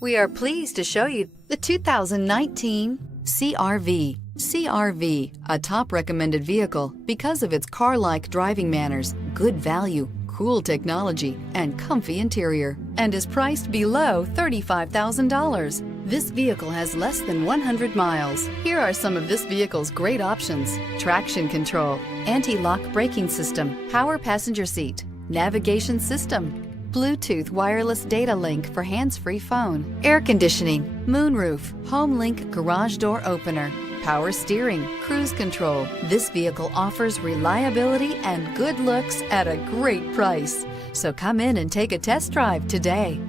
We are pleased to show you the 2019 CR-V. CR-V, a top recommended vehicle because of its car-like driving manners, good value, cool technology, and comfy interior, and is priced below $35,000. This vehicle has less than 100 miles. Here are some of this vehicle's great options: traction control, anti-lock braking system, power passenger seat, navigation system, Bluetooth wireless data link for hands-free phone, air conditioning, moonroof, home link garage door opener, power steering, cruise control. This vehicle offers reliability and good looks at a great price. So come in and take a test drive today.